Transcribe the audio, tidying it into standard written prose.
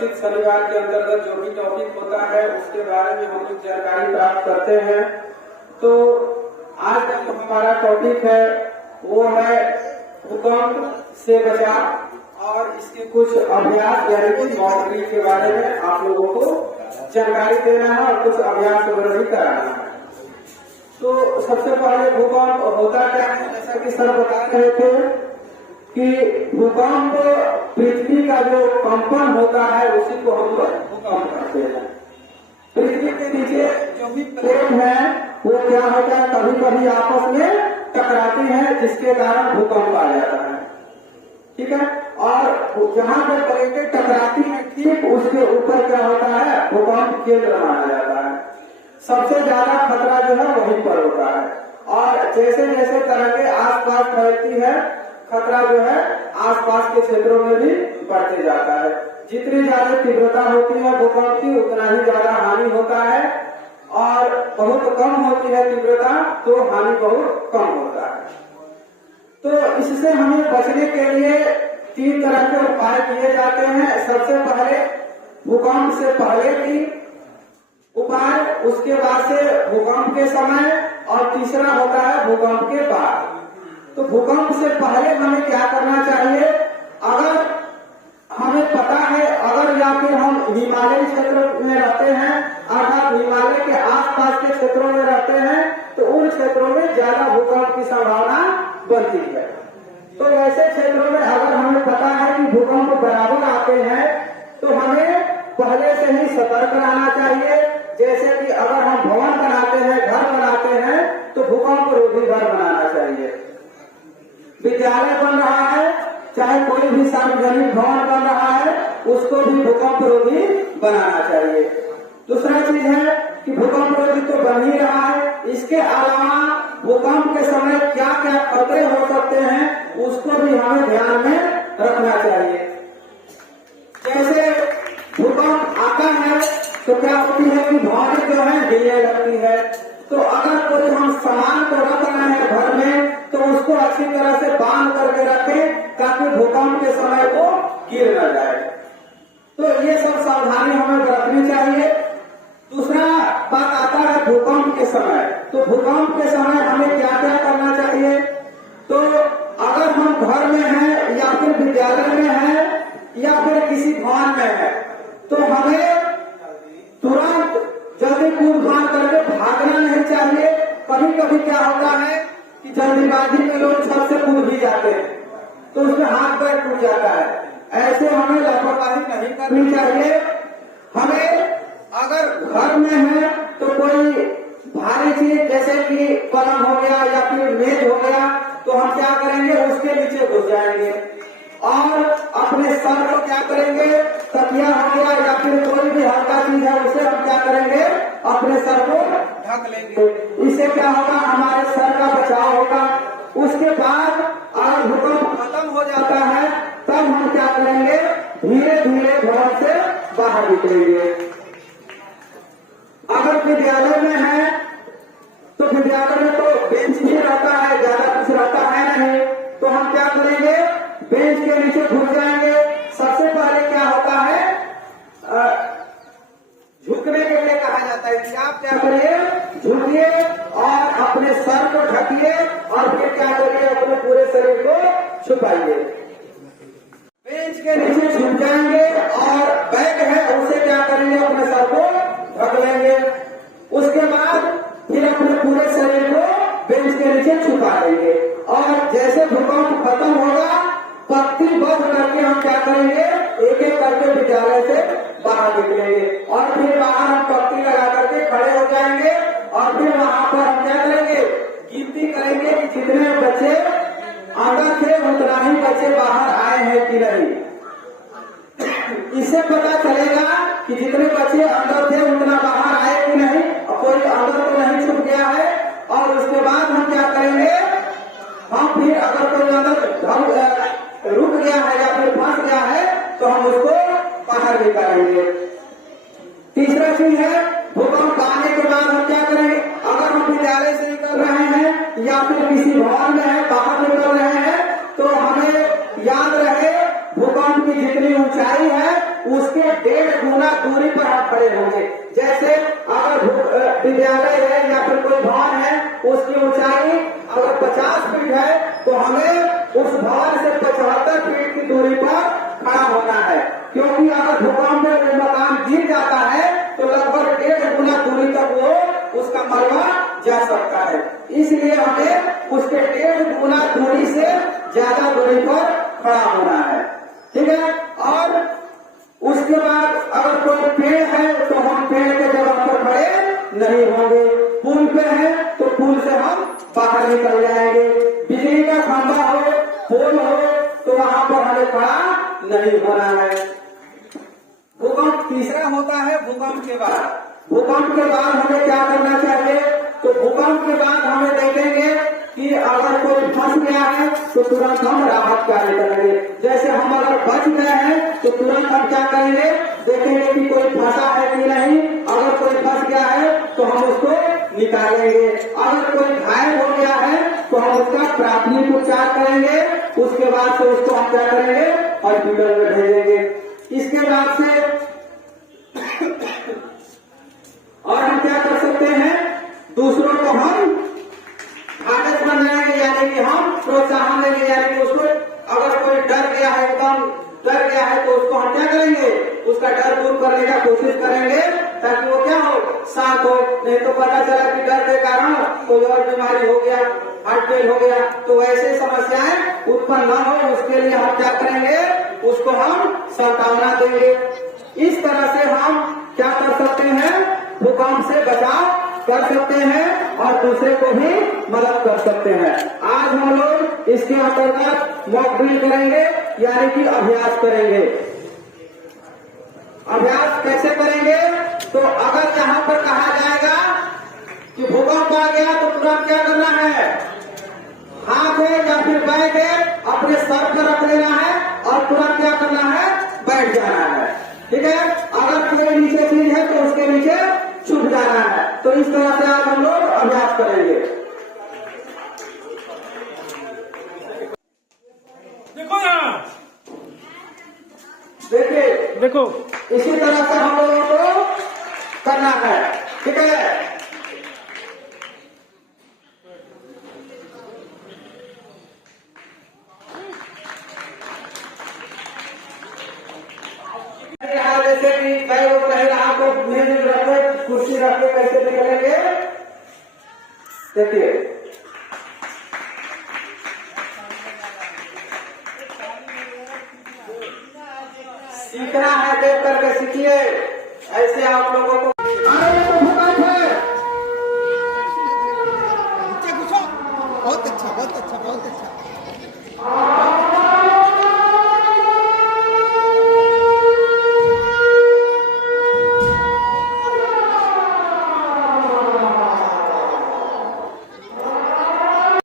सुरक्षित शनिवार के अंतर्गत जो भी टॉपिक होता है उसके बारे में हम लोग जानकारी प्राप्त करते हैं। तो आज का जो हमारा टॉपिक है वो है भूकंप से बचाव और इसके कुछ अभ्यास यानी कि मॉक ड्रिल के बारे में आप लोगों को जानकारी देना है और कुछ अभ्यास वगैरह भी कराना है। तो सबसे पहले भूकंप होता क्या है, जैसा कि सर बता रहे थे कि भूकंप पृथ्वी का जो कंपन होता है उसी को हम लोग भूकंप कहते हैं। पृथ्वी के नीचे जो भी प्लेट है वो क्या होता है, कभी कभी आपस में टकराती है जिसके कारण भूकंप आ जाता है। ठीक है, और जहाँ पे प्लेटें टकराती है ठीक उसके ऊपर क्या होता है, भूकंप केंद्र माना जाता है। सबसे ज्यादा खतरा जो है वहीं पर होता है और जैसे जैसे तरंगे आसपास फैलती है खतरा जो है आसपास के क्षेत्रों में भी बढ़ते जाता है। जितनी ज्यादा तीव्रता होती है भूकंप की उतना ही ज्यादा हानि होता है और बहुत कम होती है तीव्रता तो हानि बहुत कम होता है। तो इससे हमें बचने के लिए 3 तरह के उपाय किए जाते हैं। सबसे पहले भूकंप से पहले की उपाय, उसके बाद से भूकंप के समय और तीसरा होता है भूकंप के बाद। तो भूकंप से पहले हमें क्या करना चाहिए, अगर हमें पता है अगर या फिर हम हिमालय क्षेत्र में रहते हैं अर्थात हिमालय के आसपास के क्षेत्रों में रहते हैं तो उन क्षेत्रों में ज्यादा भूकंप की संभावना बनती है। तो ऐसे क्षेत्रों में अगर हमें पता है कि भूकंप बराबर आते हैं तो हमें पहले से ही सतर्क रहना चाहिए। जैसे कि अगर हम भवन बनाते हैं, घर बनाते हैं तो भूकंप रोधी घर बनाना चाहिए। विद्यालय बन रहा है, चाहे कोई भी सार्वजनिक भवन बन रहा है, उसको भी भूकंप रोधी बनाना चाहिए। दूसरा चीज है कि भूकंप रोधी तो बन ही रहा है, इसके अलावा भूकंप के समय क्या क्या खतरे हो सकते हैं उसको भी हमें ध्यान में रखना चाहिए। जैसे भूकंप आता है तो क्या होती है कि भवन जो है हिलने लगती है। तो अगर कोई हम सामान को रख रहे हैं घर में तो उसको अच्छी तरह से बांध करके रखें ताकि भूकंप के समय वो गिर न जाए। तो ये सब सावधानी हमें बरतनी चाहिए। दूसरा बात आता है भूकंप के समय। तो भूकंप के समय हमें क्या क्या करना चाहिए, तो अगर हम घर में हैं या फिर विद्यालय में हैं या फिर किसी भवन में है तो हमें तुरंत जल्दी कूद फान करके भागना नहीं चाहिए। कभी कभी क्या होता है कि जल्दीबाजी में लोग छत से कूद भी जाते हैं तो उसमें हाथ पैर टूट जाता है। ऐसे हमें लापरवाही नहीं करनी चाहिए। हमें अगर घर में है तो कोई भारी चीज जैसे कि पलंग हो गया या फिर मेज हो गया तो हम क्या करेंगे, उसके नीचे घुस जाएंगे और अपने सर को क्या करेंगे, तकिया हो गया या फिर कोई भी हल्का चीज है उसे हम क्या करेंगे, अपने सर को ढक लेंगे। इससे क्या होगा, हमारे सर का बचाव होगा। उसके बाद अगर भूकंप खत्म हो जाता है तब हम क्या करेंगे, धीरे धीरे घर से बाहर निकलेंगे। अगर विद्यालय में है तो विद्यालय में तो बेंच ही रहता है, ज्यादा कुछ रहता है नहीं, तो हम क्या करेंगे, बेंच के नीचे घुस जाएंगे। सबसे पहले क्या होता है, झुकने के लिए कहा जाता है कि आप क्या करिए, झुकिए और अपने सर को ढकिए और फिर क्या करिए, अपने पूरे शरीर को छुपाइए। बेंच के नीचे झुक जाएंगे और बैग है उसे क्या करेंगे, अपने सर को ढक लेंगे। उसके बाद फिर अपने पूरे शरीर को बेंच के नीचे छुपा देंगे और जैसे भूकंप खत्म होगा पत्ती बंद करके हम क्या करेंगे, एक एक करके विद्यालय से बाहर निकलेंगे और फिर बाहर हम पत्ती लगा करके खड़े हो जाएंगे और फिर वहां पर हम क्या करेंगे, गिनती करेंगे कि जितने बच्चे अंदर थे उतना ही बच्चे बाहर आए हैं कि नहीं। इससे पता चलेगा कि जितने बच्चे अंदर थे उतना बाहर आए कि नहीं और कोई अंदर तो नहीं छुप गया है। और उसके बाद हम क्या करेंगे, हम फिर अगर कोई अंदर रुक गया है या फिर फंस गया है तो हम उसको बाहर निकालेंगे। तीसरा चीज है, भूकंप आने के बाद हम क्या करेंगे, अगर हम विद्यालय से निकल रहे हैं या फिर किसी भवन में है बाहर निकल रहे हैं तो हमें याद रहे भूकंप की जितनी ऊंचाई है उसके 1.5 गुना दूरी पर हम खड़े होंगे। जैसे अगर विद्यालय है या फिर कोई भवन है, उसकी ऊंचाई अगर 50 फीट है तो हमें उस भवन से 75 फीट की दूरी पर खड़ा होना है, क्योंकि अगर भूकंप में वो मकान गिर जाता है तो लगभग 1.5 गुना दूरी तक वो उसका मलबा जा सकता है। इसलिए हमें उसके 1.5 गुना दूरी से ज्यादा दूरी पर खड़ा होना है, ठीक है। और उसके बाद अगर कोई पेड़ है तो हम पेड़ के जगह पर खड़े नहीं होंगे। पुल पे है तो पुल से हम बाहर निकल जाएंगे। बिजली का खंभा हो, पोल हो तो वहां पर हमें खड़ा नहीं होना है। भूकंप तीसरा होता है भूकंप के बाद। भूकंप के बाद हमें क्या करना चाहिए? तो भूकंप के बाद हमें देखेंगे कि अगर कोई फंस गया है तो तुरंत हम राहत कार्य करेंगे। जैसे हम अगर बच गए हैं तो तुरंत हम क्या करेंगे? देखेंगे कि कोई फंसा है कि नहीं। अगर कोई फंस गया है तो हम उसको निकालेंगे। अगर कोई घायल हो गया है तो हम उसका प्राथमिक उपचार करेंगे। उसके बाद से उसको हम क्या करेंगे? हॉस्पिटल में भेजेंगे। इसके बाद से और हम क्या कर सकते हैं? दूसरों को हम आदत बनाएंगे, यानी कि हम प्रोत्साहन देंगे। यानी कि उसको अगर कोई डर गया है, एकदम डर गया है, तो उसको हम क्या करेंगे? उसका डर दूर करने का कोशिश करेंगे ताकि वो क्या हो? शांत हो। नहीं तो पता चला कि डर के कारण कोई और बीमारी हो गया, हार्ट फेल हो गया, तो ऐसे समस्याएं उत्पन्न न हो, उसके लिए हम क्या करेंगे? उसको हम सांत्वना देंगे। इस तरह से हम क्या कर सकते हैं? भूकंप से बचाव कर सकते हैं और दूसरे को भी मदद कर सकते हैं। आज हम लोग इसके अंतर्गत मॉक ड्रिल करेंगे, यानी कि अभ्यास करेंगे। अभ्यास कैसे करेंगे? तो अगर यहाँ पर कहा जाएगा कि भूकंप आ गया तो तुरंत क्या करना है? हाथ है या फिर बैग है अपने सर पर रख लेना है और तुरंत क्या करना है? बैठ जाना है, ठीक है। अगर कोई नीचे चीज है तो उसके नीचे छुप जाना है। तो इस तरह से आज हम लोग अभ्यास करेंगे। देखो यहाँ, देखिए, देखो इसी तरह से हम लोगों को करना है, ठीक है। जैसे कि कई लोग कह रहा को रखे, कुर्सी रखे, कैसे निकलेंगे? देखिए, सीखना है, देख करके सीखिए। ऐसे आप लोगों को